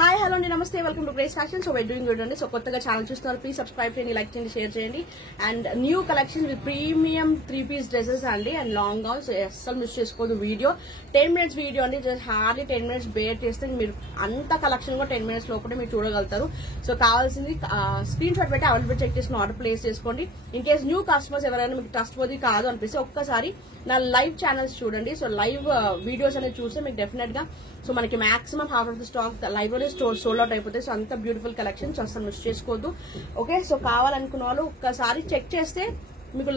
Hi hello అండి, నమస్తే, welcome to grace fashion. So we're doing good అండి. So కొత్తగా ఛానల్ చూస్తున్నారు, ప్లీజ్ సబ్స్క్రైబ్ చేయండి, లైక్ చేయండి, షేర్ చేయండి. And new collection with premium 3-piece dresses అండి అండ్ లాంగ్ గౌన్స్. అస్సలు మిస్ చేసుకోదు. వీడియో 10 minutes వీడియో అండి, జస్ట్ హార్డ్లీ 10 minutes బేర్ చేస్తే మీరు అంత కలెక్షన్ కూడా 10 minutes లోపల మీరు చూడగలుగుతారు. సో కావాల్సింది స్క్రీన్ షాట్ పెట్టి అవైలబుల్ చెక్ చేసుకుని ఆర్డర్ ప్లేస్ చేసుకోండి. ఇన్ కేస్ న్యూ కస్టమర్స్ ఎవరైనా మీకు ట్రస్ట్ పోది కాదు అనిపిస్తే ఒక్కసారి నా లైవ్ ఛానల్స్ చూడండి. సో లైవ్ వీడియోస్ అనేది చూస్తే మీకు డెఫినెట్ గా సో మనకి maximum half of the stock live లోనే సోల్డ్ అవుట్ అయిపోతాయి. సో అంత బ్యూటిఫుల్ కలెక్షన్స్ అసలు మిస్ చేసుకోవద్దు. ఓకే, సో కావాలనుకున్న వాళ్ళు ఒక్కసారి చెక్ చేస్తే మీకు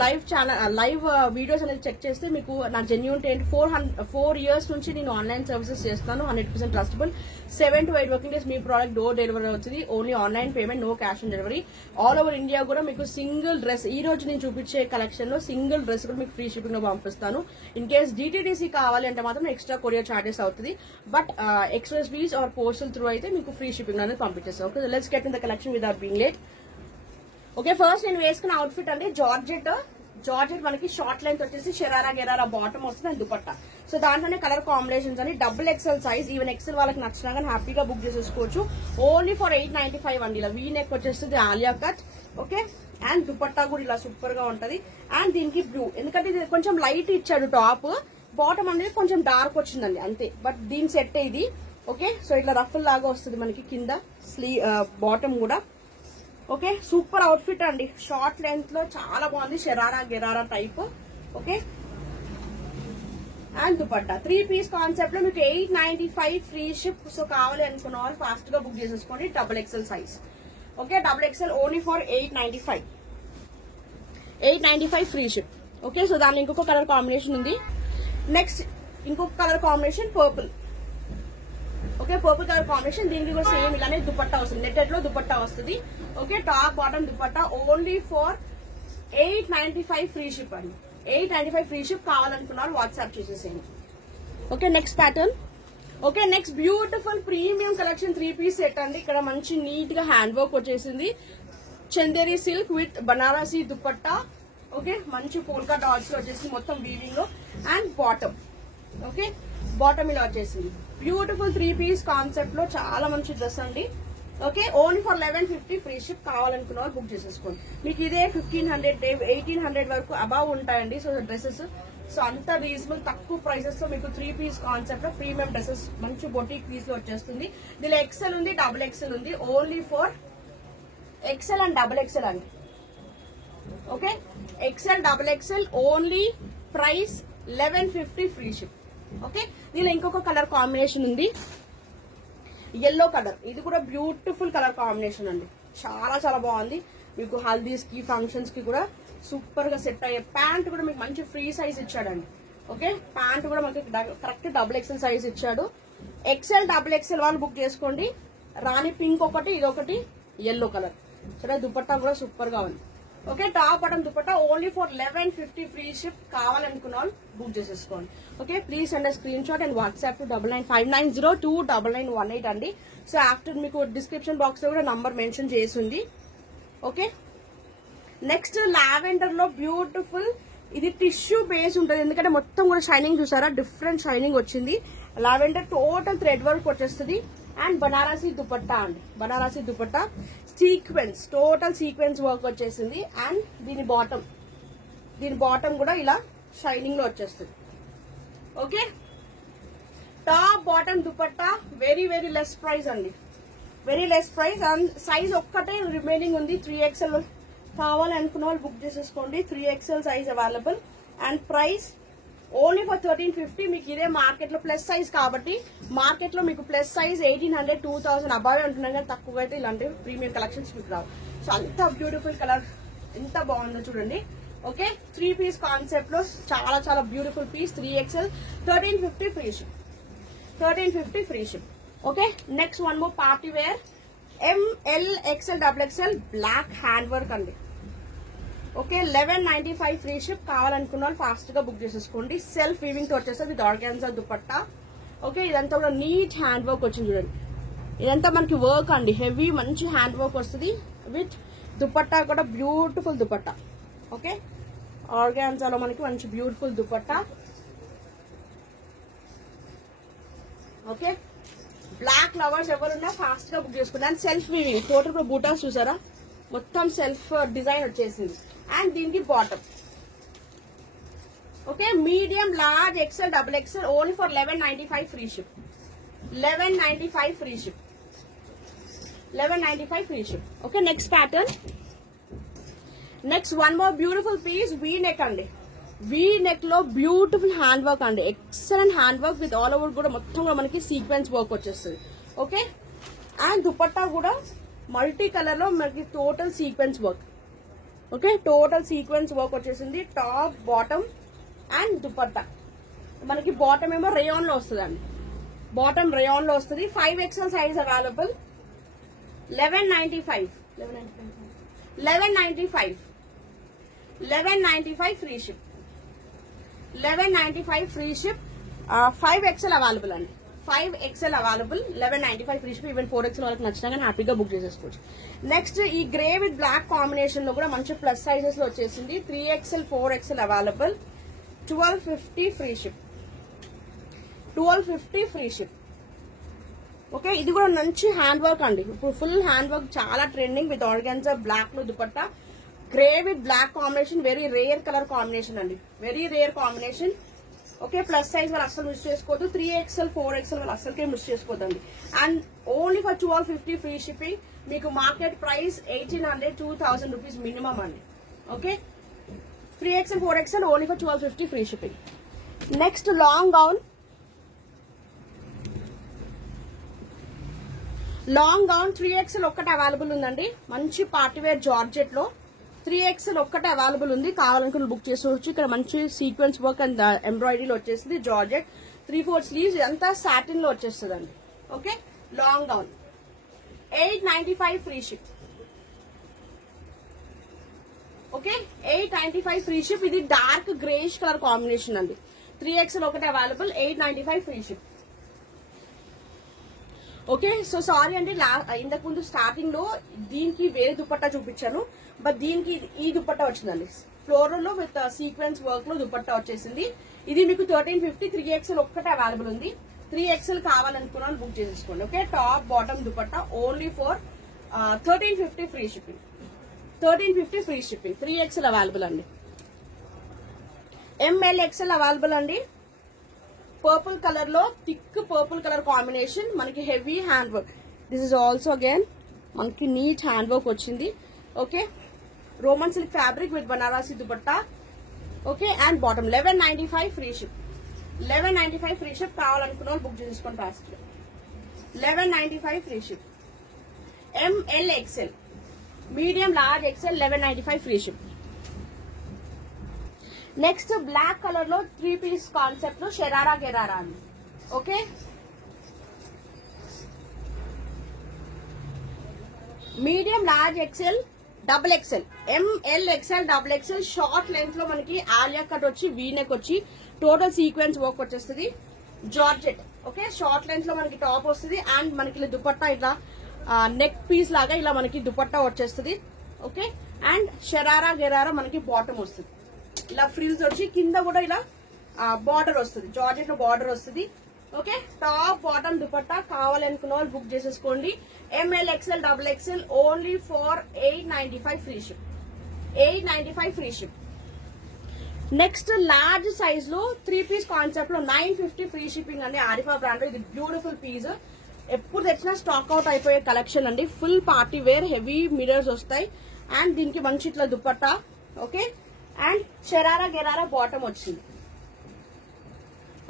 లైవ్ వీడియోస్ అనేది చెక్ చేస్తే మీకు నా జెన్యూన్ 4 years నుంచి నేను ఆన్లైన్ సర్వీసెస్ చేస్తాను. 100% ట్రస్టబుల్. 7 to 8 వర్కింగ్ డేస్ మీ ప్రోడక్ట్ డోర్ డెలివరీ అవుతుంది. Only online payment, no cash on delivery. All over India కూడా మీకు సింగిల్ డ్రెస్ ఈ రోజు నేను చూపించే కలెక్షన్ లో సింగిల్ డ్రెస్ కూడా మీకు ఫ్రీ షిప్పింగ్ లో పంపిస్తాను. ఇన్ కేస్ డిటిడిసి కావాలి అంటే మాత్రం ఎక్స్ట్రా కొరియర్ చార్జెస్ అవుతుంది. But express fees or postal through అయితే మీకు ఫ్రీ షిప్పింగ్ అనేది పంపించేస్తాను. Okay, let's get in the collection without being late. Okay, first నేను వేసుకున్న అవుట్ఫిట్ అండి జార్జెట్ మనకి షార్ట్ లెంత్ వచ్చేసి షరారా గెరారా బాటమ్ వస్తుంది అండ్ దుపట్టా. సో దాంట్లోనే కలర్ కాంబినేషన్స్ అని double XL size, even XL వాళ్ళకి నచ్చినా కానీ హ్యాపీగా బుక్ చేసేసుకోవచ్చు. ఓన్లీ ఫర్ 895 అండి. ఇలా వీ నెక్ వచ్చేస్తుంది Alia cut. Okay, and dupatta కూడా ఇలా సూపర్ గా ఉంటది. అండ్ దీనికి బ్లూ, ఎందుకంటే ఇది కొంచెం లైట్ ఇచ్చాడు టాప్, బాటమ్ అనేది కొంచెం డార్క్ వచ్చిందండి అంతే. బట్ దీని సెట్ ఇది. ఓకే, సో ఇట్లా రఫుల్ లాగా వస్తుంది మనకి కింద బాటమ్ కూడా. ఓకే, సూపర్ అవుట్ఫిట్ అండి. షార్ట్ లెంత్ లో చాలా బాగుంది, sharara gharara type. Okay, and dupatta 3-piece concept లో మీకు 895 ఫ్రీ షిప్. సో కావాలి అనుకున్న వాళ్ళు ఫాస్ట్ గా బుక్ చేసేసుకోండి. Double XL size. Okay, double XL only for 895 free ship. Okay, so దానిలో ఇంకొక కలర్ కాంబినేషన్ ఉంది. నెక్స్ట్ ఇంకొక colour combination purple. Okay, purple colour combination. దీనికి కూడా సేమ్ ఇలానే దుపట్టా వస్తుంది, నెట్టెడ్ లో దుపట్టా వస్తుంది. Okay, top bottom dupatta only for 895 free ship అండి. 895 ఫ్రీ షిప్. కావాలనుకున్నారు వాట్సాప్ చేసేసేయండి. Okay, next pattern. Okay, next beautiful premium collection 3-piece set అండి. ఇక్కడ మంచి నీట్ గా హ్యాండ్ వర్క్ వచ్చేసింది. Chanderi silk with Banarasi dupatta. Okay, మంచి పోల్కా డాట్స్ లో వచ్చేసి మొత్తం వీవింగ్ లో. And bottom. ఓకే, బాటమ్ ఇలా వచ్చేసింది. బ్యూటిఫుల్ 3-piece కాన్సెప్ట్ లో చాలా మంచి డ్రెస్ అండి. Okay, only for 1150 free ship. కావాలనుకున్న వాళ్ళు బుక్ చేసేసుకోండి. మీకు ఇదే 1500 1800 వరకు అబౌవ్ ఉంటాయండి. సో డ్రెస్సెస్ సో అంత రీజనబుల్ తక్కువ ప్రైసెస్ లో మీకు 3-piece కాన్సెప్ట్ లో ప్రీమియం డ్రెస్సెస్ మంచి బొటిక్ పీస్ లో వచ్చేస్తుంది. దీనిలో ఎక్సెల్ ఉంది, డబుల్ ఎక్సెల్ ఉంది. Only for XL and double XL అండి. Okay, XL double XL only price 1150 free ship. Okay, దీనిలో ఇంకొక కలర్ కాంబినేషన్ ఉంది, ఎల్లో కలర్. ఇది కూడా బ్యూటిఫుల్ కలర్ కాంబినేషన్ అండి. చాలా చాలా బాగుంది. మీకు హల్దీస్ కి ఫంక్షన్స్ కి కూడా సూపర్ గా సెట్ అయ్యే. ప్యాంట్ కూడా మీకు మంచి ఫ్రీ సైజ్ ఇచ్చాడండి. ఓకే, ప్యాంట్ కూడా మనకి కరెక్ట్ డబుల్ ఎక్సెల్ సైజ్ ఇచ్చాడు. ఎక్సెల్ డబుల్ ఎక్సెల్ వాళ్ళు బుక్ చేసుకోండి. రాణి పింక్ ఒకటి, ఇదొకటి ఎల్లో కలర్. సరే, దుపట్టా కూడా సూపర్ గా ఉంది. Okay, top bottom dupatta only for 1150 free ship. కావాలనుకున్న వాళ్ళు బుక్ చేసేసుకోండి. Okay, please send screen shot and WhatsApp to 9959029918 అండి. సో ఆఫ్టర్ మీకు డిస్క్రిప్షన్ బాక్స్ లో కూడా నంబర్ మెన్షన్ చేసి ఉంది. ఓకే, నెక్స్ట్ లావెండర్ లో బ్యూటిఫుల్, ఇది టిష్యూ బేస్ ఉంటుంది. ఎందుకంటే మొత్తం కూడా షైనింగ్ చూసారా, డిఫరెంట్ షైనింగ్ వచ్చింది. లావెండర్ టోటల్ థ్రెడ్ వర్క్ వచ్చేస్తుంది. అండ్ బనారసి దుపట్టా అండి. Banarasi dupatta sequence, total sequence work వచ్చేసింది. అండ్ దీని బాటమ్ కూడా ఇలా షైనింగ్ లో వచ్చేస్తుంది. Okay, top bottom dupatta very very less price అండి. Very less price. And size ఒక్కటే రిమైనింగ్ ఉంది. 3XL కావాలనుకున్న వాళ్ళు బుక్ చేసేసుకోండి. 3XL size available. And price only for 1350. మీకు ఇదే మార్కెట్ లో ప్లస్ సైజ్ కాబట్టి మార్కెట్ లో మీకు ప్లస్ సైజ్ 1800 2000 అబ్బాయి ఉంటున్నాం కానీ తక్కువ అయితే ఇలాంటి ప్రీమియం కలెక్షన్స్ మీకు రావు. సో అంత బ్యూటిఫుల్ కలర్, ఎంత బాగుందో చూడండి. ఓకే, 3-piece కాన్సెప్ట్ లో చాలా చాలా beautiful piece. 3XL 1350 free ship. 1350 free ship. Okay, next one more party wear ML XL double XL black hand work అండి. Okay, 1195 free ship. కావాలనుకున్న వాళ్ళు ఫాస్ట్ గా బుక్ చేసేసుకోండి. సెల్ఫ్ వీవింగ్ తో వచ్చేస్తుంది విత్ ఆర్గాన్జా దుపట్టా. ఓకే, ఇదంతా కూడా నీట్ హ్యాండ్ వర్క్ వచ్చింది చూడండి. ఇదంతా మనకి వర్క్ అండి, హెవీ మంచి హ్యాండ్ వర్క్ వస్తుంది. విత్ దుపట్టా కూడా బ్యూటిఫుల్ దుపట్టా. ఓకే, ఆర్గాన్జాలో మనకి మంచి beautiful dupatta. Okay, black black lovers ఎవరున్నా ఫాస్ట్ గా బుక్ చేసుకుంటారు. అండ్ సెల్ఫ్ వీవింగ్ టోటల్ బూటాస్ చూసారా, మొత్తం సెల్ఫ్ డిజైన్ వచ్చేసింది. అండ్ దీనికి bottom okay, medium large XL double XL only for 1195 free ship. 1195 free ship. 1195 free ship. Okay, next pattern. Next one more beautiful piece, V neck andi. V neck lo beautiful hand work andi. Excellent hand work with all over kuda mottham kuda manaki sequence work vachestadi. Okay, and dupatta kuda multi color lo manaki total sequence work. Okay, total sequence work vachesindi. Top, bottom and dupatta. Manaki bottom emo rayon lo ostadandi. Bottom rayon lo ostadi. 5XL size available. 1195. 1195 free ship. 1195 free ship. 5XL available అండి. 5XL available. 1195 free ship. Even 4XL వాళ్ళకి నచ్చినా కానీ హ్యాపీగా book చేసేసుకోవచ్చు. Next ఈ grey with black combination లో కూడా మంచి ప్లస్ సైజెస్ లో వచ్చేసింది. 3XL 4XL available. 1250 free ship. 1250 free ship. Okay, ఇది కూడా మంచి హ్యాండ్ వర్క్ అండి. ఇప్పుడు ఫుల్ హ్యాండ్ వర్క్ చాలా ట్రెండింగ్ విత్ ఆర్గాన్జా బ్లాక్ లో dupatta. Grey with black combination, very rare colour combination అండి, very rare combination. Okay, plus size వాళ్ళు అస్సలు మిస్ చేసుకోవద్దు. 3XL 4XL వాళ్ళు అస్సలకే మిస్ చేసుకోవద్దండి. And only for 1250 free shipping. మీకు మార్కెట్ ప్రైస్ 1800 2000 రూపీస్ మినిమం అండి. Okay, 3XL 4XL only for 1250 free shipping. Next long gown. Long gown 3XL ఒక్కటే available ఉందండి. మంచి పార్టీవేర్ జార్జెట్ లో 3XL ఒక్కటే అవైలబుల్ ఉంది. కావాలనుకుని బుక్ చేసుకోవచ్చు. ఇక్కడ మంచి సీక్వెన్స్ వర్క్ అండ్ ఎంబ్రాయిడరీలో వచ్చేసింది. జార్జెట్ 3/4 స్లీవ్స్ అంతా సాటిన్ లో వచ్చేస్తుంది అండి. Okay, long gown 895 free ship. Okay, 895 free ship. ఇది డార్క్ గ్రేష్ కలర్ కాంబినేషన్ అండి. 3XL ఒకటే available. 895 free ship. Okay, so sorry అండి, ఇంతకు ముందు స్టార్టింగ్ లో దీనికి వేరే దుపట్టా చూపించాను, బట్ దీనికి ఈ దుపట్టా వచ్చిందండి. ఫ్లోరల్ లో విత్ సీక్వెన్స్ వర్క్ లో దుపట్టా వచ్చేసింది. ఇది మీకు 1350. 3XL ఒక్కటే అవైలబుల్ ఉంది. 3XL కావాలనుకున్నాను బుక్ చేసేసుకోండి. Okay, top bottom dupatta only for 1350 free shipping. 1350 free shipping. 3XL available అండి. MLXL అవైలబుల్ అండి. పర్పుల్ కలర్ లో థిక్ పర్పుల్ కలర్ కాంబినేషన్, మనకి heavy hand work. This is also again మనకి నీట్ హ్యాండ్ వర్క్ వచ్చింది. Okay, Roman silk fabric with Banarasi dupatta. Okay, and bottom 1195 free ship. 1195 free ship. కావాలనుకున్న వాళ్ళు book చేసుకోండి fast. 1195 free ship. MLXL medium large XL 1195 free ship. Next black colour లో 3 piece concept లో షరారా గెరారా అండి. Okay, medium large XL double XL MLXL double XL short length లో మనకి Alia cut వచ్చి V neck వచ్చి టోటల్ సీక్వెన్స్ వర్క్ వచ్చేస్తుంది. Georgette. Okay, short length లో మనకి టాప్ వస్తుంది. అండ్ మనకి ఇలా దుపట్టా ఇట్లా నెక్ పీస్ లాగా ఇలా మనకి దుపట్టా వచ్చేస్తుంది. ఓకే, అండ్ షరారా గెరారా మనకి బాటమ్ వస్తుంది. ఇలా ఫ్రిల్స్ వచ్చి కింద కూడా ఇలా బార్డర్ వస్తుంది. జార్జెట్ లో బార్డర్ వస్తుంది. Okay, top bottom dupatta. కావాలనుకున్న వాళ్ళు బుక్ చేసేసుకోండి. MLXL double XL only for 895 free ship. 895 free ship. Next large size లో 3 పీస్ కాన్సెప్ట్ లో 950 ఫ్రీ షిప్పింగ్ అండి. ఆరిఫా బ్రాండ్. ఇది బ్యూటిఫుల్ పీస్. ఎప్పుడు తెచ్చినా స్టాక్ అవుట్ అయిపోయే కలెక్షన్ అండి. Full party wear heavy mirrors వస్తాయి. అండ్ దీనికి మంచి ఇట్లా dupatta. Okay, and sharara gharara bottom వచ్చింది.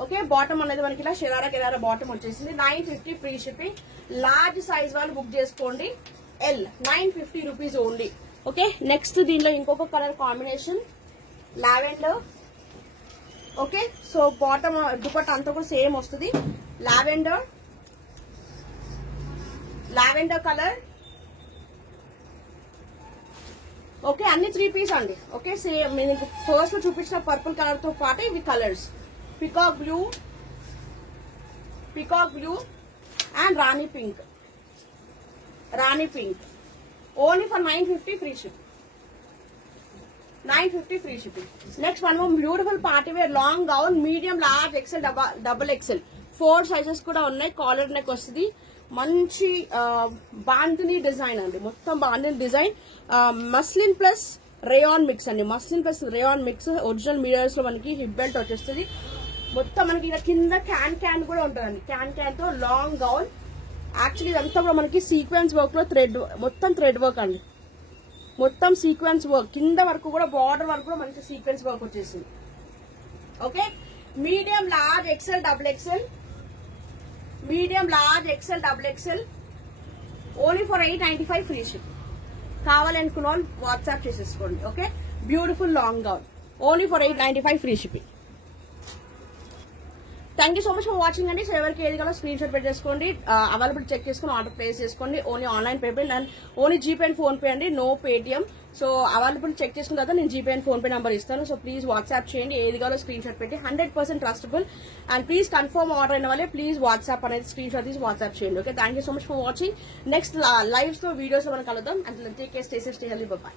ఓకే, బాటమ్ అనేది మనకి ఇలా షరారా గెరారా బాటమ్ వచ్చేసింది. 950 ఫ్రీ షిప్పింగ్. లార్జ్ సైజ్ వాళ్ళు బుక్ చేసుకోండి. L 950 rupees only. Okay, next దీనిలో ఇంకొక colour combination lavender. Okay, so bottom dupatta అంతా కూడా సేమ్ వస్తుంది. Lavender colour. ఓకే, అన్ని 3 పీస్ అండి. ఓకే, సేమ్ మీకు ఫస్ట్ లో చూపించిన పర్పుల్ కలర్ తో పాటు ఇవి కలర్స్ పికాక్ బ్లూ అండ్ రాణి pink. Only for 950 free ship. 950 free shipping. Next one more beautiful party wear long gown medium large XL double XL 4 sizes కూడా ఉన్నాయి. కాలర్ నెక్ వస్తుంది. మంచి బాందిని డిజైన్ అండి, మొత్తం bandhani design, muslin plus rayon mix అండి, muslin plus rayon mix. Original mirrors లో మనకి hip belt వచ్చేస్తుంది. మొత్తం మనకి ఇలా కింద క్యాన్ కూడా ఉంటుందండి, క్యాన్ తో లాంగ్ గౌన్. యాక్చువల్లీ ఇదంతా కూడా మనకి సీక్వెన్స్ వర్క్ లో మొత్తం థ్రెడ్ వర్క్ అండి, మొత్తం సీక్వెన్స్ వర్క్. కింద వరకు కూడా బార్డర్ వరకు కూడా మనకి సీక్వెన్స్ వర్క్ వచ్చేసింది. Okay, medium large XL double XL, medium large XL double XL, only for 895 free ship. కావాలనుకున్న వాళ్ళు వాట్సాప్ చేసేసుకోండి. Okay, beautiful long gown only for 895 free shipping. Thank you so much for watching అండి. So ఎవరికి ఏది కావాలో screen shot పెట్టేసుకోండి, available check చేసుకుని order place చేసుకోండి. Only online payment and only GPay and PhonePe అండి, no Paytm. So available check చేసుకున్న తర్వాత నేను GPay and phone pay number ఇస్తాను. సో ప్లీజ్ వాట్సాప్ చేయండి, ఏది కావాలో స్క్రీన్ షాట్ పెట్టి 100% trustable. And please confirm order అయిన వాళ్ళే ప్లీజ్ వాట్సాప్ అనేది స్క్రీన్ షాట్ తీసి వాట్సాప్ చేయండి. Okay, thank you so much for watching. Next lives లో వీడియోస్ లో మనం కలుద్దాం. And take care, stay safe, stay healthy, by.